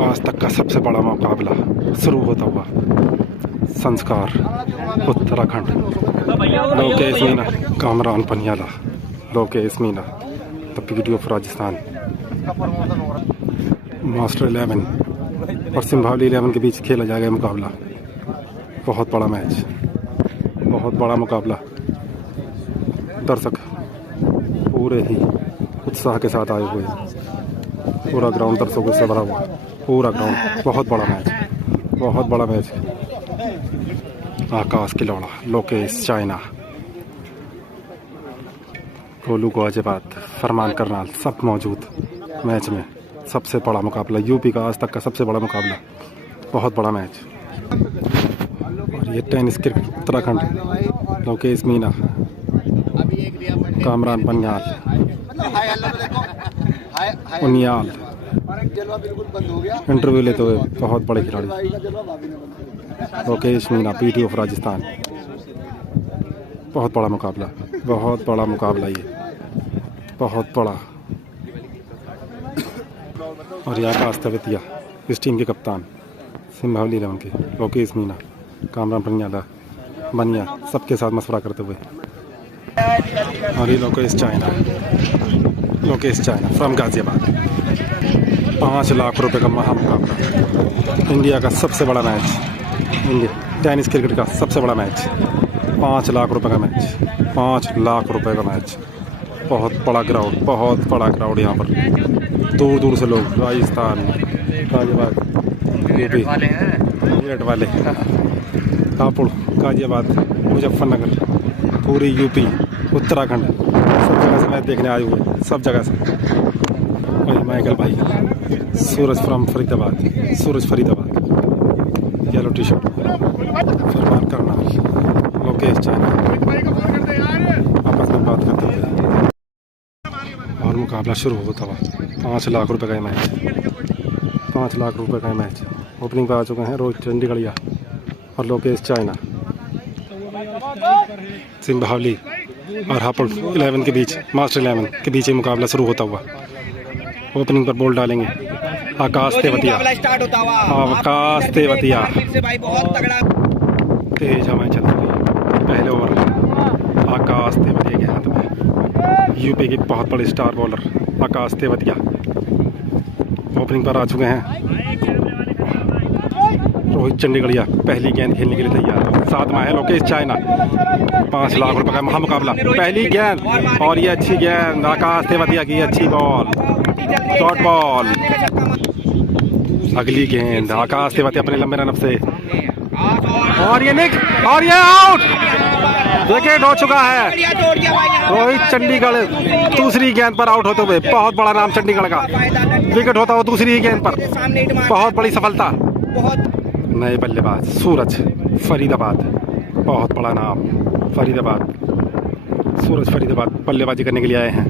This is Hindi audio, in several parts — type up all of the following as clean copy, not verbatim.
आज तक का सबसे बड़ा मुकाबला शुरू होता हुआ। संस्कार Uttarakhand, Lokesh Meena, Kamran Paniala, Lokesh Meena, the beauty of Rajasthan, master 11 और सिंभावली 11 के बीच खेला जाएगा मुकाबला। बहुत बड़ा मैच, बहुत बड़ा मुकाबला। दर्शक पूरे ही उत्साह के साथ आए हुए हैं। पूरा ग्राउंड दर्शकों से भरा हुआ, पूरा ग्राउंड। बहुत बड़ा मैच, बहुत बड़ा मैच। आकाश किलौड़ा, लोकेश चाइना, गोलू गाजियाबाद, फरमान करनाल, सब मौजूद मैच में। सबसे बड़ा मुकाबला, यूपी का आज तक का सबसे बड़ा मुकाबला। बहुत बड़ा मैच। और ये tennis cricket Uttarakhand, Lokesh Meena, Kamran Paniyal, Uniyal, interview लेते हुए बहुत बड़े खिलाड़ी लोकेश मीना, पीटी ऑफ राजस्थान। बहुत बड़ा मुकाबला, बहुत बड़ा मुकाबला ये, बहुत बड़ा। और ये आकाश तवेतिया, इस टीम के कप्तान, सिंभावली 11 के, लोकेश मीना, कामरान पनियाला, बनिया, सबके साथ मशवरा करते हुए। और ये Lokesh China, Lokesh China from Ghaziabad. 5 lakh रुपए का महामुकाबला। इंडिया का सबसे बड़ा मैच, इंडिया टेनिस क्रिकेट का सबसे बड़ा मैच। 5 लाख रुपए का मैच, 5 लाख रुपए का मैच। बहुत बड़ा ग्राउंड, बहुत बड़ा ग्राउंड। यहाँ पर दूर दूर से लोग, राजस्थान, गाजियाबाद, यूपी, मेरठ वाले, हापुड़, गाजियाबाद, मुजफ्फरनगर, पूरी यूपी, उत्तराखंड, सब जगह से मैच देखने आए हुए, सब जगह से। वही माइकल भाई, Suraj from Faridabad, Suraj Faridabad, yellow T shirt, Farman Karnal, Lokesh China, आपस में बात करते हुए। और मुकाबला शुरू होता हुआ। 5 लाख रुपए का मैच, 5 लाख रुपए का मैच। ओपनिंग पर आ चुके हैं रोहित चंडीगढ़िया और लोकेश चाइना। सिंभावली और हापुड़ 11 के बीच, मास्टर 11 के बीच ये मुकाबला शुरू होता हुआ। ओपनिंग पर बॉल डालेंगे आकाश तेवतिया, आकाश तेवतिया। तेज हवाएं चल रही है। पहले ओवर आकाश तेवतिया के हाथ में। यूपी के बहुत बड़े स्टार बॉलर आकाश तेवतिया ओपनिंग पर आ चुके हैं। रोहित चंडीगढ़िया पहली गेंद खेलने के लिए तैयार। साथ में है लोकेश चाइना। 5 लाख रुपए का महामुकाबला। पहली गेंद और ये अच्छी गेंद आकाश तेवतिया की, अच्छी बॉल, शॉर्ट बॉल। अगली गेंद आकाश तेवतिया अपने लंबे रन से, और ये निक, और ये आउट। विकेट हो चुका है। रोहित चंडीगढ़ दूसरी गेंद पर आउट होते हुए। बहुत बड़ा नाम चंडीगढ़ का, विकेट होता हुआ दूसरी ही गेंद पर। बहुत बड़ी सफलता। नए बल्लेबाज सूरज फरीदाबाद, बहुत बड़ा नाम फरीदाबाद। सूरज फरीदाबाद बल्लेबाजी करने के लिए आए हैं।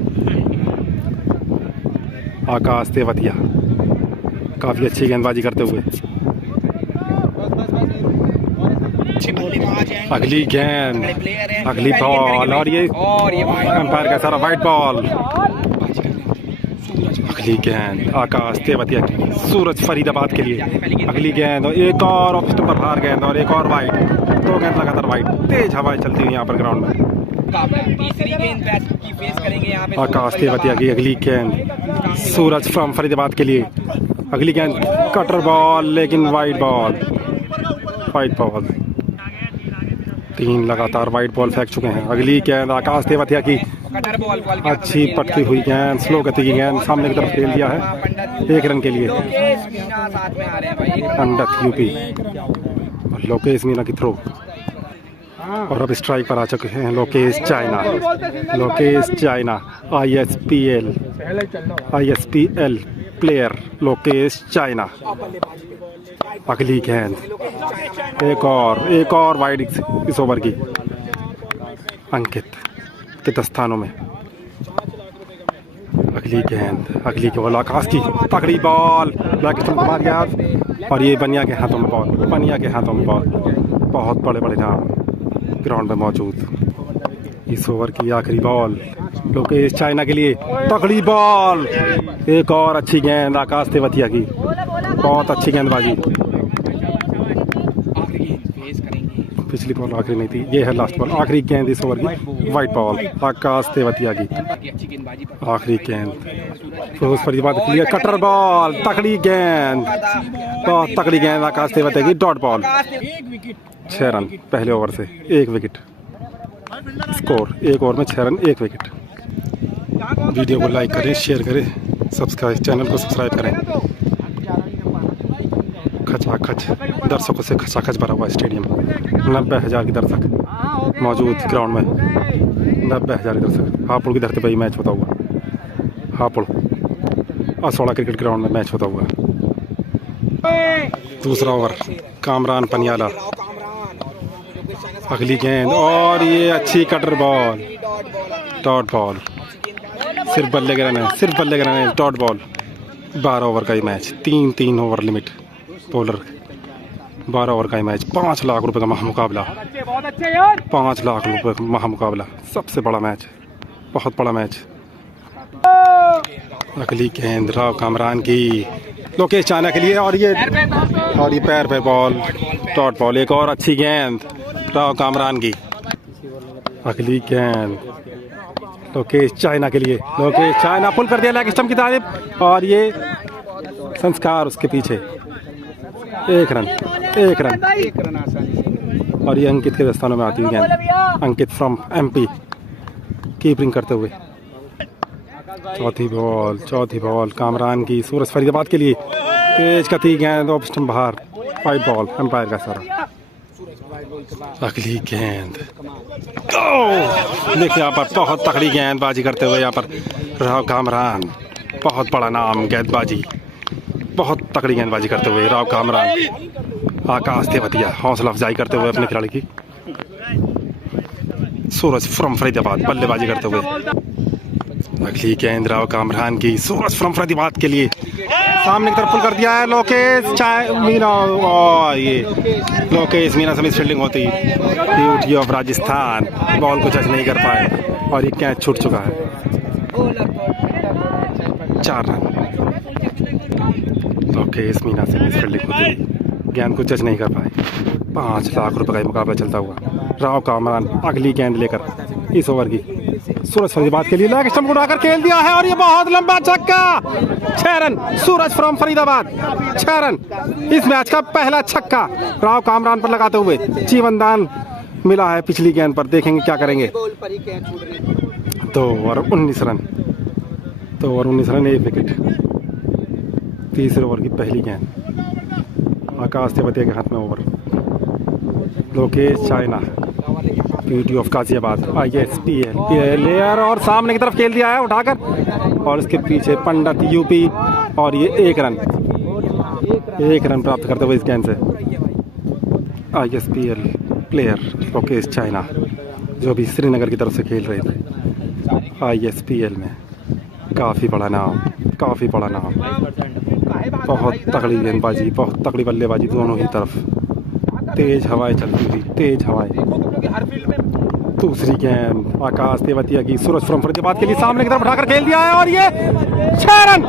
आकाश तेवतिया काफी अच्छी गेंदबाजी करते हुए। अगली गेंद, अगली बॉल, और ये अंपायर का सारा वाइट बॉल। अगली गेंद आकाश तेवतिया की, सूरज फरीदाबाद के लिए। अगली गेंद और एक और ऑफ स्टंप पर बाहर गेंद, और एक और वाइट। 2 गेंद लगातार वाइट। तेज हवाएं चलती हुई यहाँ पर ग्राउंड में। तीसरी गेंद की फेस करेंगे यहाँ पे आकाश तेवतिया की अगली गेंद, सूरज फ्रॉम फरीदाबाद के लिए। अगली गेंद कटर बॉल, लेकिन वाइट बॉल, वाइट बॉल। 3 लगातार वाइट बॉल फेंक चुके हैं। अगली गेंद आकाश तेवतिया की, अच्छी पटकी हुई गेंद, स्लो गति की गेंद, सामने की तरफ खेल दिया है 1 रन के लिए। पंडित यूपी और लोकेश मीना की थ्रो। और अब स्ट्राइक पर आ चुके हैं Lokesh China, Lokesh China, ISPL player Lokesh China. अगली गेंद, एक और वाइड इस ओवर की। अंकित के 10 स्थानों में। अगली गेंद, अगली बॉल आकाश की, तगड़ी बॉल, कुमार याद, और ये बनिया के हाथों में बॉल, बनिया के हाथों में बॉल। बहुत बड़े बड़े नाम ग्राउंड में मौजूद। इस ओवर की आखिरी बॉल लोकेश चाइना के लिए, तगड़ी बॉल, एक और अच्छी गेंद आकाश तेवतिया की। बहुत अच्छी गेंदबाजी। आखिरी गेंद फेस करेंगे। पिछली बॉल आखिरी नहीं थी, ये है लास्ट बॉल। आखिरी गेंद इस ओवर की वाइट बॉल आकाश तेवतिया की। की अच्छी गेंदबाजी पर आखिरी गेंद फिरोज फरीदाबाद के लिए कटर बॉल, तकड़ी गेंद, बहुत तकड़ी गेंद आकाश तेवतिया की। डॉट बॉल, 6 रन पहले ओवर से, 1 विकेट। स्कोर 1 ओवर में 6 रन 1 विकेट। वीडियो को लाइक करें, शेयर करें, सब्सक्राइब, चैनल को सब्सक्राइब करें। खचाखच दर्शकों से खचाखच भरा हुआ स्टेडियम। 90,000 की दर्शक मौजूद ग्राउंड में। 90,000 की दर्शक। हापुड़ की धरती पर ही मैच होता हुआ। हापुड़ असोड़ा क्रिकेट ग्राउंड में मैच होता हुआ। दूसरा ओवर कामरान पनियाला। अगली गेंद और ये अच्छी कटर बॉल, डॉट बॉल। सिर्फ बल्ले के रन है, सिर्फ बल्ले के रन है। Dot ball. 12 ओवर का ही match, 3 over limit bowler. 12 over का ही मैच। 5 लाख रुपए का महामुकाबला। 5 लाख रुपए का महामुकाबला। सबसे बड़ा मैच, बहुत बड़ा मैच। अगली गेंद राव कामरान की, लोकेश चाइना के लिए और ये पैर पे बॉल, डॉट बॉल। एक और अच्छी गेंद राव कामरान की। अगली गेंद लोकेश चाइना के लिए। लोकेश चाइना पुल कर दिया लेग स्टंप की तारीफ और ये संस्कार उसके पीछे। 1 रन, 1 रन और ये अंकित के दस्तानों में आती हुई गेंद। अंकित फ्रॉम MP कीपिंग करते हुए। चौथी बॉल कामरान की, सूरज फरीदाबाद के लिए। तेज गति गेंद, ऑफ स्टंप बाहर। वाइट बॉल, एम्पायर का सारा। अगली गेंद देखिए यहाँ पर बहुत तगड़ी गेंदबाजी करते हुए यहाँ पर राव कामरान। बहुत बड़ा नाम गेंदबाजी, बहुत तगड़ी गेंदबाजी करते हुए राव कामरान। आकाश तेवतिया हौसला अफजाई करते हुए अपने खिलाड़ी की। सूरज फ्रॉम फरीदाबाद बल्लेबाजी करते हुए। अगली गेंद राव कामरान की, सूरज फ्रॉम फरीदाबाद के लिए। सामने की तरफ पुल कर दिया है लोकेश मीना। और ये लोकेश मीना समित फील्डिंग होती। Beauty of Rajasthan. बॉल को टच नहीं कर पाए और ये कैच छूट चुका है। 4 रन। लोकेश मीना समित फील्डिंग होती, गेंद को टच नहीं कर पाए। 5 लाख रुपए का मुकाबला चलता हुआ। राव कामरान अगली गेंद लेकर इस ओवर की। सूरज फरीदाबाद के लिए लेग स्टंप उड़ाकर खेल दिया है और ये बहुत लंबा छक्का। 6 run Suraj from Faridabad. 6 run इस मैच का पहला छक्का राव कामरान पर लगाते हुए। जीवनदान मिला है पिछली गेंद पर, देखेंगे क्या करेंगे। 2 ओवर 19 रन, 1 विकेट। तीसरे ओवर की पहली गेंद आकाश तेवतिया के हाथ में over. Lokesh China beauty of Ghaziabad ISPL player और सामने की तरफ खेल दिया है उठाकर और इसके पीछे पंडित UP और ये 1 रन प्राप्त करते हुए इस गेंद से। ISPL प्लेयर लोकेश चाइना जो भी श्रीनगर की तरफ से खेल रहे थे ISPL में। काफ़ी बड़ा नाम, काफ़ी बड़ा नाम। बहुत तगड़ी गेंदबाजी, बहुत तगड़ी बल्लेबाजी दोनों ही तरफ। तेज हवाएं चलती हुई, तेज हवाएं। दूसरी गेंद आकाश तेवतिया की, सूरज फ्रॉम फरीदाबाद के लिए। सामने की तरफ उठाकर खेल दिया है और ये 6 रन।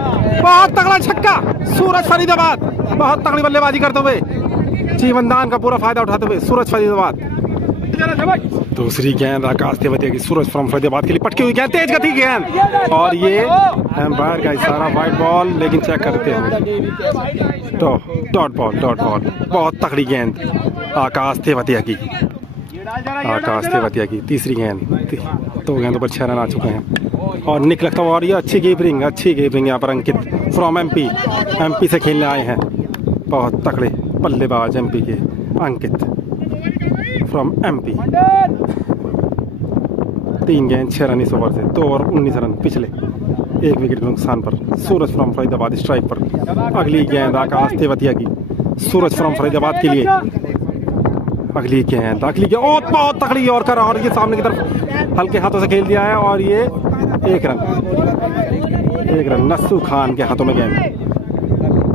बहुत तगड़ा छक्का सूरज फरीदाबाद, बहुत तगड़ी बल्लेबाजी करते हुए। जीवनदान का पूरा फायदा उठाते हुए सूरज फरीदाबाद। दूसरी गेंद आकाश तेवतिया की, सूरज फ्रॉम फरीदाबाद के लिए। पटकी हुई गेंद, तेज गति गेंद और ये एम्पायर का इशारा वाइट बॉल, लेकिन चेक करते हैं। Dot ball. बहुत तगड़ी गेंद आकाश तेवतिया की। तीसरी गेंद। 2 गेंदों पर 6 रन आ चुके हैं और निक लगता हुआ। और ये अच्छी कीपिंग यहाँ पर। अंकित फ्रॉम MP से खेलने आए हैं। बहुत तगड़े बल्लेबाज MP के अंकित फ्रॉम MP। 3 गेंद 6 रन इस ओवर से। 2 ओवर 19 रन पिछले। 1 विकेट के नुकसान पर सूरज फ्रॉम फरीदाबाद स्ट्राइक पर। अगली गेंद आकाश तेवतिया की, सूरज फ्रॉम फरीदाबाद के लिए। अगली गेंद और बहुत तगड़ी और करा और ये सामने की तरफ हल्के हाथों से खेल दिया है और ये 1 रन। नस्सू खान के हाथों में गेंद।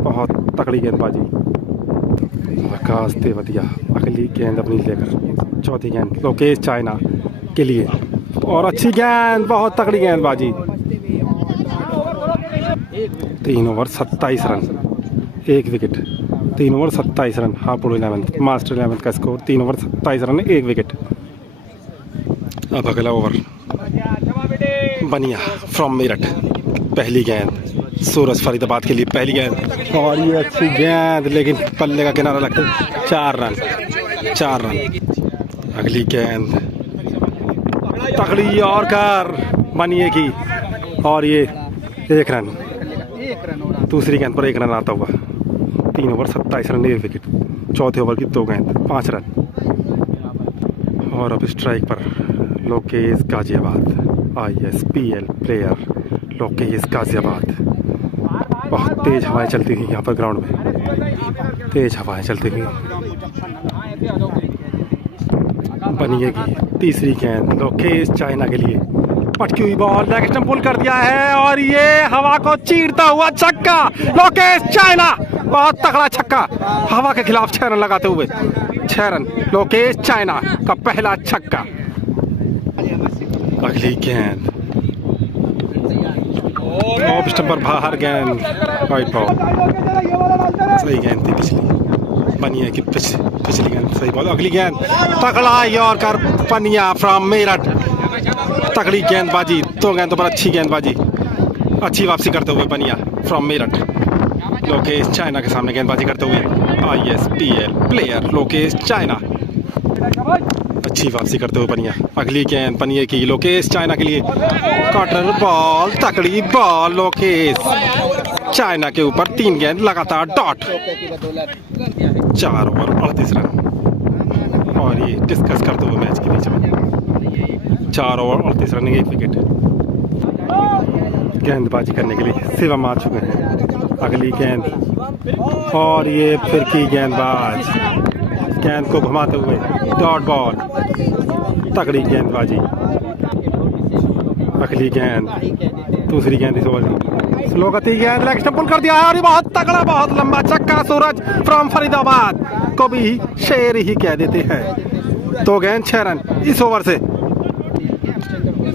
बहुत तगड़ी गेंदबाजी आकाश तेवतिया। अगली गेंद अपनी लेकर चौथी गेंद लोकेश चाइना के लिए और अच्छी गेंद, बहुत तगड़ी गेंदबाजी। 3 over 27 run, 1 wicket, 3 over 27 run. Hapur 11th, master 11th का स्कोर 3 ओवर 27 रन 1 विकेट। अब अगला ओवर बनिया फ्रॉम मेरठ, पहली गेंद सूरज फरीदाबाद के लिए, पहली गेंद और ये अच्छी गेंद लेकिन पल्ले का किनारा लगता है। 4 रन। अगली गेंद तगड़ी और कर बनिए की और ये 1 रन। दूसरी गेंद पर 1 रन आता हुआ। 3 ओवर 27 रन 1 विकेट। चौथे ओवर की 2 गेंद 5 रन। और अब स्ट्राइक पर लोकेश गाजियाबाद, ISPL प्लेयर लोकेश गाजियाबाद। बहुत तेज हवाएं चलती हुई यहाँ पर ग्राउंड में, तेज हवाएं चलती हुई। बनिएगी तीसरी गेंद लोकेश चाइना के लिए, पटकी हुई बॉल, लेग स्टंप पुल कर दिया है और ये हवा को चीरता हुआ छक्का। लोकेश चाइना, बहुत तगड़ा छक्का, हवा के खिलाफ 6 रन लगाते हुए। 6 रन लोकेश चाइना का पहला छक्का। अगली गेंद ऑफ स्टंप पर बाहर गेंद, वाइट बॉल। सही गेंद थी पिछली, बनिया की पिछली गेंद सही बॉल। अगली गेंद तगड़ा यॉर्कर बनिया फ्रॉम मेरठ, तगड़ी गेंदबाजी। 2 गेंदों पर अच्छी गेंदबाजी, अच्छी वापसी करते हुए बनिया फ्रॉम मेरठ। लोकेश चाइना के सामने गेंदबाजी करते हुए ISPL प्लेयर लोकेश चाइना, अच्छी वापसी करते हुए बनिया। अगली गेंद बनिए की लोकेश चाइना के लिए, कॉर्नर बॉल, तकड़ी बॉल लोकेश चाइना के ऊपर। 3 गेंद लगातार डॉट। 4 ओवर 38 रन और ये डिस्कस करते हुए मैच के बीच में 4 ओवर 38 रन 1 विकेट। गेंदबाजी करने के लिए शिवम आ चुके हैं। अगली गेंद और ये फिर की गेंदबाज, गेंद को घुमाते हुए डॉट बॉल, तगड़ी गेंदबाजी। अगली गेंद, दूसरी गेंद इस ओवर, स्लो गति गेंद, लेग स्टंप पुल कर दिया है और ये बहुत तगड़ा, बहुत लंबा छक्का। सूरज फ्रॉम फरीदाबाद को भी शेर ही कह देते हैं। 2 गेंद 6 रन इस ओवर से।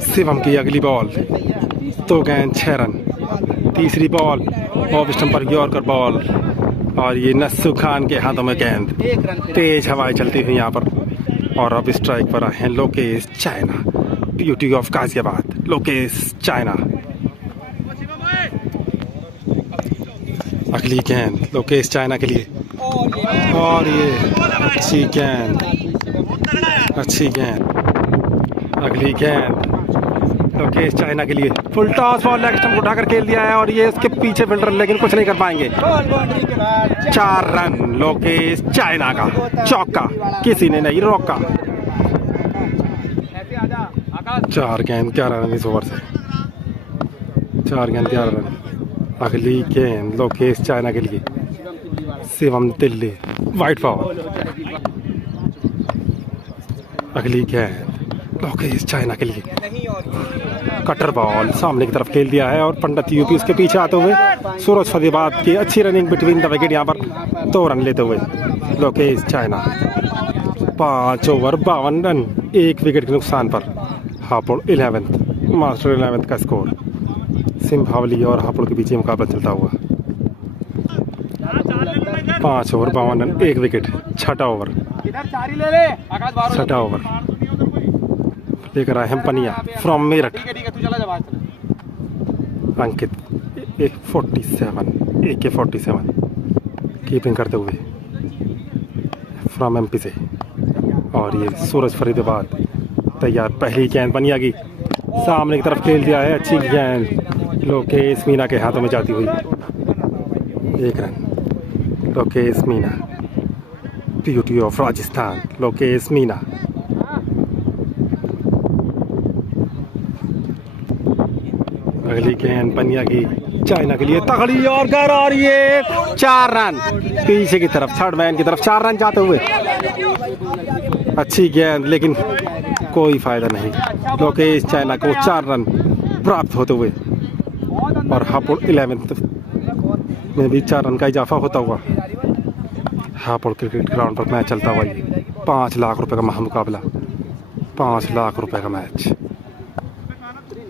शिवम की अगली बॉल, 2 गेंद 6 रन। तीसरी बॉल ऑफ स्टंप पर यॉर्कर बॉल और ये नस्सू खान के हाथों में गेंद। तेज हवाएं चलती हुई यहाँ पर। और अब स्ट्राइक पर आए हैं Lokesh China, beauty of Ghaziabad Lokesh China. अगली गेंद लोकेश चाइना के लिए और ये अच्छी गेंद, अच्छी गेंद। अगली गेंद लोकेश चाइना के लिए, full toss ball, leg stump उठाकर खेल दिया है और ये इसके पीछे फील्डर लेकिन कुछ नहीं कर पाएंगे। 4 रन लोकेश चाइना का, चौका किसी ने नहीं रोका। 4 गेंद 11 रन इस ओवर से। 4 गेंद 11 रन। अगली गेंद लोकेश चाइना के लिए, शिवम दिल्ली, वाइट बॉल। अगली गेंद लोकेश चाइना के लिए, कटर बॉल, सामने की तरफ खेल दिया है और पंडित यूपी उसके पीछे आते हुए। सूरज फरीदाबाद की अच्छी रनिंग बिटवीन द विकेट यहाँ पर 2 रन लेते हुए Lokesh China. 5 over 52 run 1 wicket के नुकसान पर। हापुड़ 11th, मास्टर 11th का स्कोर। सिंभावली और हापुड़ के बीच मुकाबला चलता हुआ। 5 ओवर 52 रन 1 विकेट। 6ठा ओवर, 6ठा ओवर लेकर आए हैं पनिया from Meerut. Ankit AK47 keeping करते हुए फ्रॉम MP से। और ये सूरज फरीदाबाद तैयार। पहली गेंद पनिया की, सामने की तरफ खेल दिया है, अच्छी गेंद लोकेश मीना के हाथों में जाती हुई। 1 run Lokesh Meena, beauty of Rajasthan Lokesh Meena. अगली गेंद पनिया की चाइना के लिए, तगड़ी और घर और ये 4 रन पीछे की तरफ, थर्ड मैन की तरफ 4 रन जाते हुए। अच्छी गेंद लेकिन कोई फायदा नहीं। लोकेश चाइना को 4 रन प्राप्त होते हुए। और हापुड़ 11th में भी 4 रन का इजाफा होता हुआ। हापुड़ क्रिकेट ग्राउंड पर मैच चलता हुआ ये 5 लाख रुपए का महामुकाबला। 5 लाख रुपए का मैच,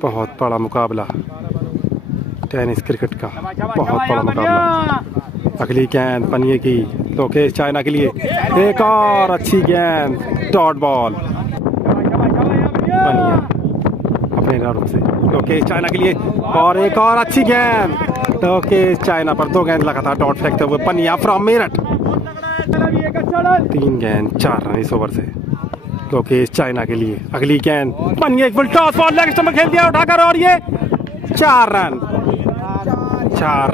बहुत बड़ा मुकाबला टेनिस क्रिकेट का, बहुत बड़ा मुकाबला। अगली गेंद पनिये की, लोकेश चाइना के लिए, एक और अच्छी गेंद, डॉट बॉल, पनिया अपने रन से, लोकेश चाइना के लिए, और एक और अच्छी गेंद, लोकेश चाइना पर 2 गेंद लगातार डॉट फेंकते हुए पनिया फ्रॉम मेरठ। 3 गेंद 4 रन इस ओवर से, लोकेश चाइना के लिए, अगली गेंद पनिया, एक full toss ball leg stump में खेल दिया उठाकर, और ये 4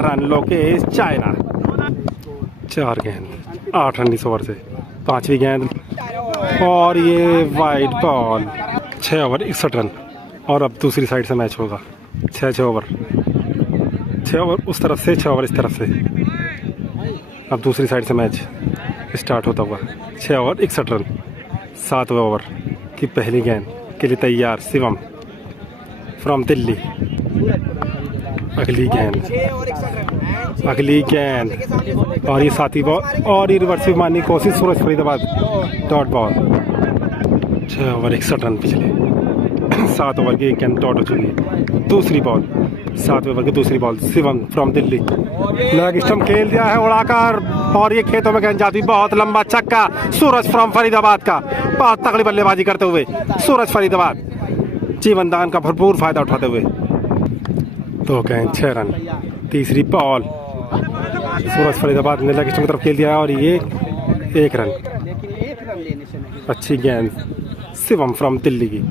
रन लोकेश चाइना। 4 गेंद 8 रन इस ओवर से, 5वीं गेंद, और ये वाइड बॉल। 6 ओवर 61 रन, और अब दूसरी साइड से मैच होगा। 6 ओवर उस तरफ से, 6 ओवर इस तरफ से। अब दूसरी साइड से मैच स्टार्ट होता हुआ। 6 ओवर 61 रन, 7वें ओवर की पहली गेंद के लिए तैयार शिवम फ्रॉम दिल्ली। अगली गेंद, और ये 7वीं बॉल, और ये रिवर्स भी मारने की कोशिश, Suraj Faridabad, dot ball. 6 over 61 run पिछले। 7 ओवर की एक गेंद डॉट हो चुकी है। दूसरी बॉल, 7वें ओवर की दूसरी ball, Shivam from Delhi, leg stump खेल दिया है उड़ाकर, और ये खेतों में गेंद जाती, बहुत लंबा छक्का सूरज फ्रॉम फरीदाबाद का, बहुत तगड़ी बल्लेबाजी करते हुए सूरज फरीदाबाद जीवन दान का भरपूर फायदा उठाते हुए। 2 गेंद 6 रन। तीसरी बॉल, सूरज फरीदाबाद ने लेग स्टंप की तरफ खेल दिया, और ये 1 रन। अच्छी गेंद शिवम फ्रॉम दिल्ली की,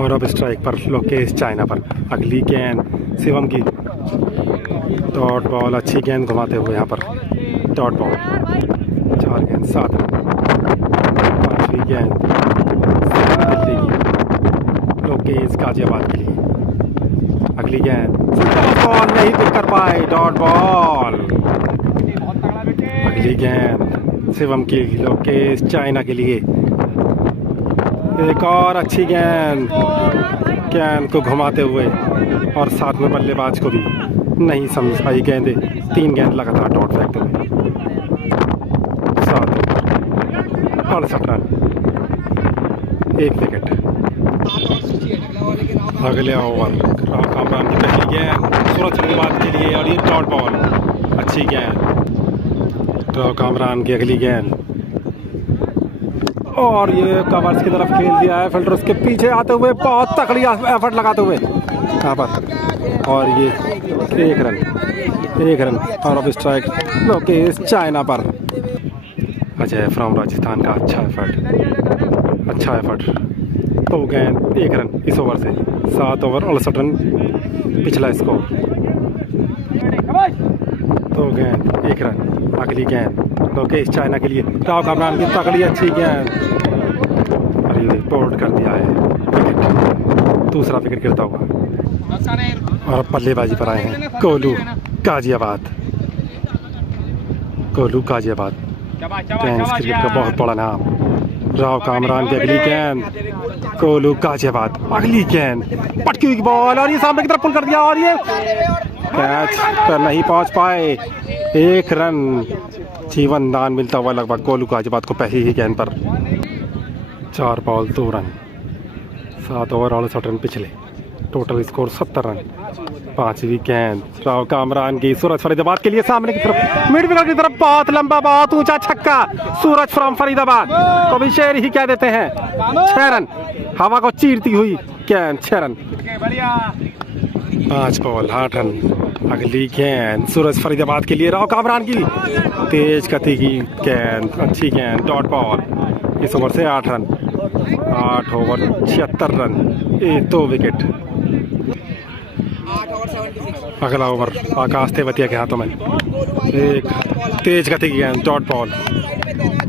और अब स्ट्राइक पर लोकेश चाइना पर। अगली गेंद शिवम की, डॉट बॉल, अच्छी गेंद घुमाते हुए यहाँ पर डॉट बॉल। 4 गेंद 7 रन। 5वीं गेंद दिल्ली की, लोकेश गाजियाबाद के लिए। अगली गेंद बॉल नहीं पिक कर पाए, डॉट बॉल। अगली गेंद शिवम की, लोकेश चाइना के लिए, एक और अच्छी गेंद को घुमाते हुए, और साथ में बल्लेबाज को भी नहीं समझ पाई गेंदें। 3 गेंद लगातार डॉट फेंकते हुए। 7 ओवर 68 रन, 1 विकेट। अगले ओवर कामरान की पहली गेंद सूरज फरीदाबाद के लिए, और ये डॉट बॉल, अच्छी गेंद कामरान की। अगली गेंद, और ये कवर्स की तरफ खेल दिया है, फिल्टर उसके पीछे आते हुए, बहुत तकड़ी एफर्ट लगाते हुए यहाँ पर, और ये 1 रन। और अब स्ट्राइक लोकेश चाइना पर। अजय फ्रॉम राजस्थान का अच्छा एफर्ट। 2 गेंद 1 रन इस ओवर से। 7 ओवर 68 रन पिछला स्कोर। 2 गेंद 1 रन। अगली गेंद लोकेश चाइना के लिए, राव कामरान की तगड़ी अच्छी गेंद, और ये बोल्ड कर दिया है, विकेट। दूसरा विकेट गिरता हुआ, और अब बल्लेबाजी पर आए हैं कोलू गाजियाबाद। टेनिस क्रिकेट का बहुत बड़ा नाम, राव कामरान की अगली गेंद, कोलू गाजियाबाद। अगली गेंद पटकी हुई बॉल, और ये सामने की तरफ पुल कर दिया, और ये कैच पर नहीं पहुंच पाए। 1 रन जीवन दान मिलता हुआ लगभग कोलू गाजियाबाद को पहली ही गेंद पर। 4 बॉल 2 रन, 7 ओवर 68 रन पिछले, टोटल स्कोर 70 रन। 5वीं गेंद राव कामरान की, सूरज फरीदाबाद के लिए, सामने की तरफ मिड विकेट की तरफ, बहुत लंबा बहुत ऊंचा छक्का, सूरज फ्रॉम फरीदाबाद को भी शेर ही कह देते हैं। 6 रन, हवा को चीरती हुई गेंद, 6 रन। 5 ball 8 run. अगली गेंद सूरज फरीदाबाद के लिए, राव कामरान की तेज गति की गेंद, अच्छी गेंद, डॉट बॉल। इस ओवर से 8 रन। 8 over 76 run, 2 wicket. अगला ओवर आकाश तेवतिया के हाथों में, एक तेज गति की गेंद, डॉट बॉल,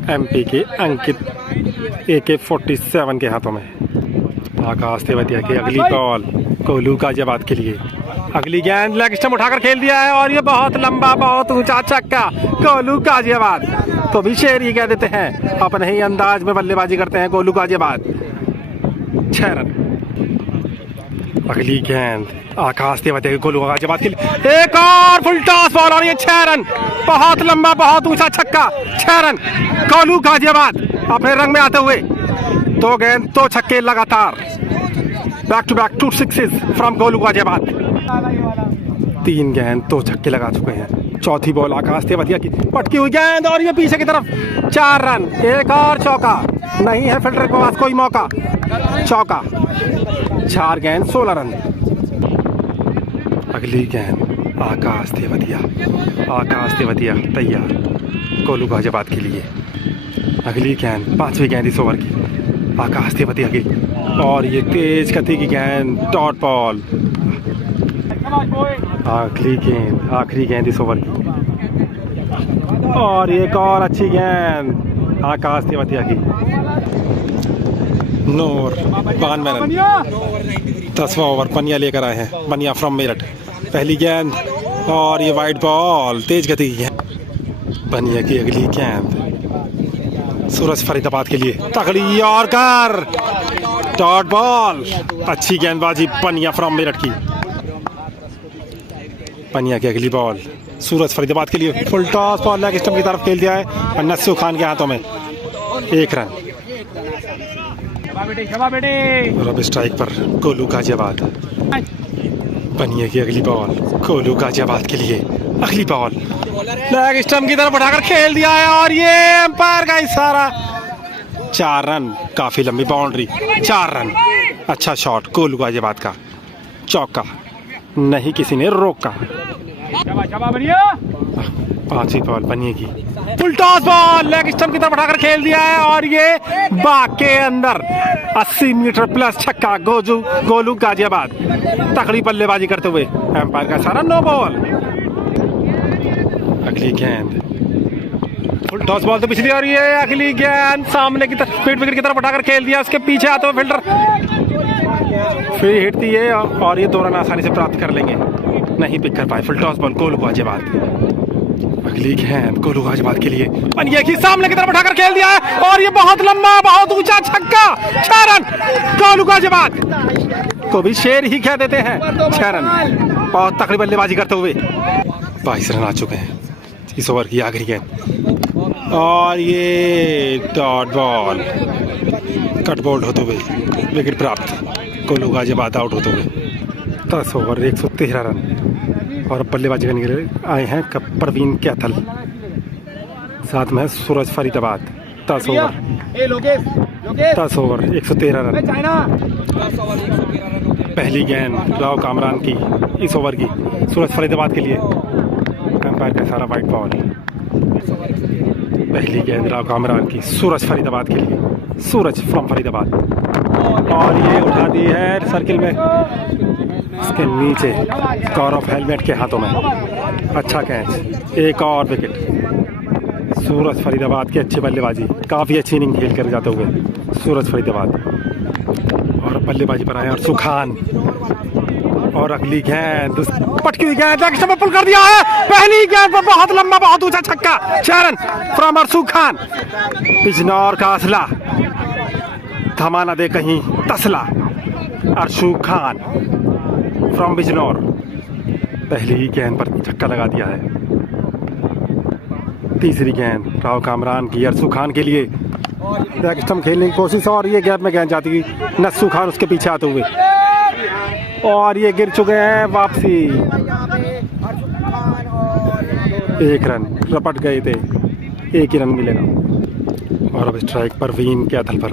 एमपी के अंकित AK-47 के हाथों में। आकाश तेवतिया की अगली बॉल कोलू गाजियाबाद के लिए। अगली गेंद लेग स्टंप उठाकर खेल दिया है, और ये बहुत लंबा बहुत ऊंचा छक्का, कोलू गाजियाबाद तो भी शेर ही कह देते हैं, अपने ही अंदाज में बल्लेबाजी करते हैं कोलू गाजियाबाद। 6 रन। अगली गेंद आकाश तेवतिया की, कोलू गाजियाबाद के लिए, एक और फुल टॉस बॉल, और ये 6 रन, बहुत लंबा बहुत ऊंचा छक्का, 6 रन। कोलू गाजियाबाद अपने रंग में आते हुए, 2 गेंद 2 छक्के लगातार, back to back 2 sixes from कोलू गाजियाबाद। 3 गेंद 2 छक्के लगा चुके हैं। चौथी बॉल आकाश तेवतिया की पटकी हुई गेंद और ये पीछे की तरफ 4 रन, एक और चौका, नहीं है फील्डर के पास कोई मौका, चौका। 4 गेंद 16 रन। अगली गेंद आकाश तेवतिया तैयार कोलू गाजियाबाद के लिए। अगली गेंद 5वीं गेंद इस ओवर की आकाश तेवतिया की और ये तेज गति की गेंद डॉट बॉल। आखिरी गेंद इस ओवर की और एक और अच्छी गेंद आकाश तेवतिया की। नूर 92 रन। 10वां ओवर पनिया लेकर आए हैं, पनिया फ्रॉम मेरठ। पहली गेंद और ये वाइड बॉल तेज गति की गेंद। पनिया की अगली गेंद सूरज फरीदाबाद के लिए तगड़ी यॉर्कर डॉट बॉल। अच्छी गेंदबाजी पनिया फ्रॉम मेरठ की। पनिया की अगली बॉल सूरज फरीदाबाद के लिए full toss ball leg stump की तरफ खेल दिया है और नस्सू खान के हाथों में 1 रन। और अब स्ट्राइक पर कोलू गाजियाबाद। पनिया की अगली बॉल कोलू गाजियाबाद के लिए अगली बॉल लेग स्टंप की तरफ उठाकर खेल दिया है और ये एम्पायर का इशारा। 4 रन, काफी लंबी बाउंड्री, 4 रन। अच्छा शॉट कोलू गाजियाबाद का, चौका, नहीं किसी ने रोका। 5वीं बॉल पनिया की full toss ball leg stump की तरफ उठाकर खेल दिया है और ये बाग के अंदर 80 मीटर प्लस छक्का गोलू गाजियाबाद। तकड़ी बल्लेबाजी करते हुए एम्पायर का इशारा, नो बॉल। अगली गेंद फुल टॉस बॉल तो पिछली और ये अगली गेंद सामने की तरफ स्पीड विकेट की तरफ उठाकर खेल दिया। उसके पीछे आते हुए फील्डर फ्री हिट दी है और ये 2 रन आसानी से प्राप्त कर लेंगे, नहीं पिक कर पाए। फुल टॉस बॉल कोलू गाजियाबाद। अगली गेंद कोलू गाजियाबाद के लिए पनिया की सामने की तरफ उठाकर खेल दिया है और ये बहुत लंबा बहुत ऊंचा छक्का। 6 रन। कोलू गाजियाबाद को भी शेर ही कह देते हैं। 6 रन, बहुत तगड़ी बल्लेबाजी करते हुए 22 रन आ चुके हैं इस ओवर की आखिरी गेंद और ये डॉट बॉल कट बोल्ड होते हुए विकेट प्राप्त। कोलू गाजियाबाद आउट होते हुए 10 ओवर 113 रन। और बल्लेबाजी करने के लिए आए हैं परवीन कैथल, साथ में सूरज फरीदाबाद। 10 over 113 run. पहली गेंद राव कामरान की इस ओवर की सूरज फरीदाबाद के लिए, एम्पायर का सारा वाइट बॉल। पहली गेंद राव कामरान की सूरज फरीदाबाद के लिए, सूरज फ्रॉम फरीदाबाद और ये उठा दी है सर्किल में, इसके नीचे गौरव हेलमेट के हाथों में। अच्छा कैच, एक और विकेट। सूरज फरीदाबाद की अच्छी बल्लेबाजी, काफ़ी अच्छी इनिंग खेल कर जाते हुए सूरज फरीदाबाद। और बल्लेबाजी पर आए और सुखान और अगली गेंद पटकी हुई गेंद लेग पुल कर दिया है। पहली गेंद पर बहुत लंबा बहुत ऊंचा छक्का। 6 रन फ्रॉम अरशू खान। बिजनौर का असला थमा न दे कहीं तसला। अरशू खान फ्रॉम बिजनौर पहली गेंद पर छक्का लगा दिया है। तीसरी गेंद राव कामरान की अरशू खान के लिए लेग स्टंप खेलने की कोशिश और ये गैप में गेंद जाती हुई नस्सू खान उसके पीछे आते हुए और ये गिर चुके हैं। वापसी 1 रन, रपट गए थे, 1 ही रन मिलेगा। और अब स्ट्राइक परवीन कैथल पर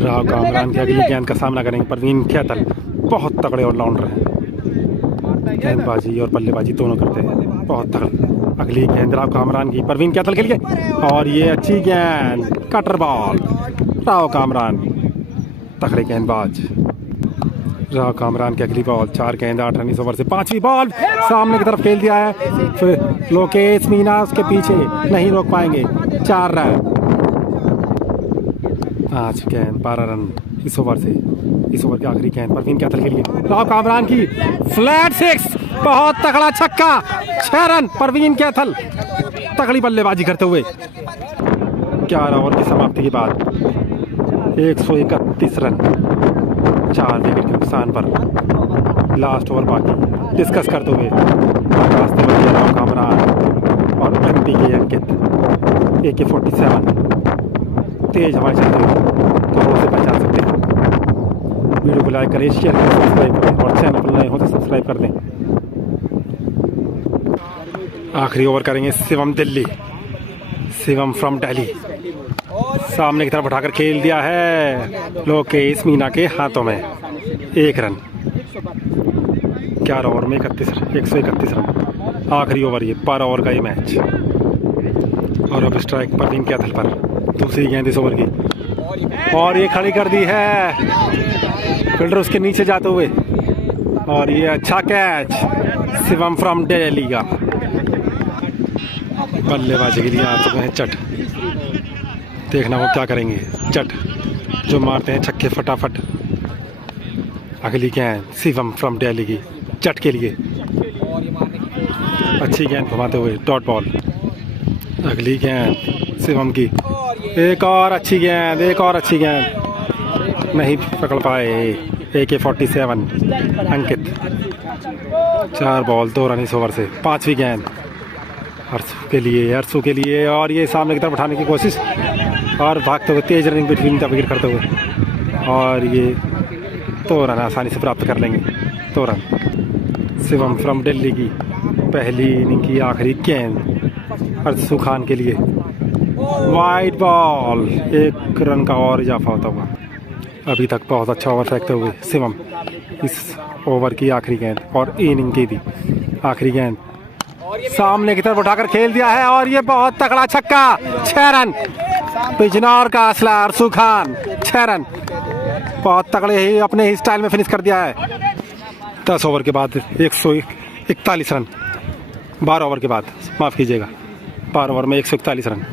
राव कामरान की अगली गेंद का सामना करेंगे परवीन कैथल। बहुत तगड़े ऑलराउंडर हैं, गेंदबाजी और बल्लेबाजी दोनों करते हैं, बहुत तगड़े। अगली गेंद राव कामरान की परवीन कैथल के लिए और ये अच्छी गेंद कटर बॉल। राव कामरान तगड़े गेंदबाज। राव कामरान की अगली बॉल 4 गेंद 8 रन इस ओवर से। 5वीं बॉल सामने की तरफ खेल दिया है, फिर लोकेश मीना उसके पीछे नहीं रोक पाएंगे। 4 रन। 5 गेंद 12 रन इस ओवर से। इस ओवर की आखिरी गेंद परवीन कैथल के लिए राव कामरान की फ्लैट 6, बहुत तगड़ा छक्का। 6 रन परवीन कैथल तगड़ी बल्लेबाजी करते हुए। 11 ओवर की समाप्ति के बाद 131 रन, 4 विकेट के नुकसान पर। लास्ट ओवर बाकी डिस्कस करते हुए आकाश तेवतिया, राव कामरान और एमपी के अंकित AK-47 तेज हवाएं चलते हुए तो से पहचान सकते हैं। वीडियो को लाइक करें, शेयर करें, सब्सक्राइब करें और चैनल पर नए हो तो सब्सक्राइब कर दें। आखिरी ओवर करेंगे शिवम दिल्ली, शिवम फ्रॉम दिल्ली। सामने की तरफ उठाकर खेल दिया है लोकेश मीना के हाथों में। 1 रन 11 ओवर में 131 रन। आखिरी ओवर ये 12 ओवर का ये मैच। और अब स्ट्राइक परवीन के अथल पर दूसरी गेंद इस ओवर की, और ये खड़ी कर दी है, फील्डर उसके नीचे जाते हुए। और ये अच्छा कैच शिवम फ्रॉम दिल्ली का। बल्लेबाजी के लिए आ चुके हैं चट। देखना वो क्या करेंगे। चट जो मारते हैं छक्के फटाफट। अगली गेंद शिवम फ्रॉम दिल्ली की चट के लिए, अच्छी गेंद घुमाते हुए डॉट बॉल। अगली गेंद शिवम की, एक और अच्छी गेंद, एक और अच्छी गेंद, नहीं पकड़ पाए। AK-47 अंकित। 4 बॉल 2 रन इस ओवर से। 5वीं गेंद अर्सू के लिए, और ये सामने की तरफ उठाने की कोशिश, और भागते हुए तेज रनिंग बिटवीन द विकेट करते हुए, और ये 2 रन आसानी से प्राप्त कर लेंगे। 2 रन। शिवम फ्रॉम दिल्ली की पहली इनिंग की आखिरी गेंद अर्सू खान के लिए, वाइड बॉल। 1 रन का और इजाफा होता हुआ। अभी तक बहुत अच्छा ओवर फेंकते हुए शिवम। इस ओवर की आखिरी गेंद और इनिंग की भी आखिरी गेंद सामने की तरफ उठाकर खेल दिया है, और ये बहुत तगड़ा छक्का। 6 रन। बिजनौर का असला अर्सू खान 6 रन। बहुत तगड़े ही अपने ही स्टाइल में फिनिश कर दिया है। 10 ओवर के बाद 141 रन। 12 ओवर के बाद, माफ़ कीजिएगा, 12 ओवर में 141 रन।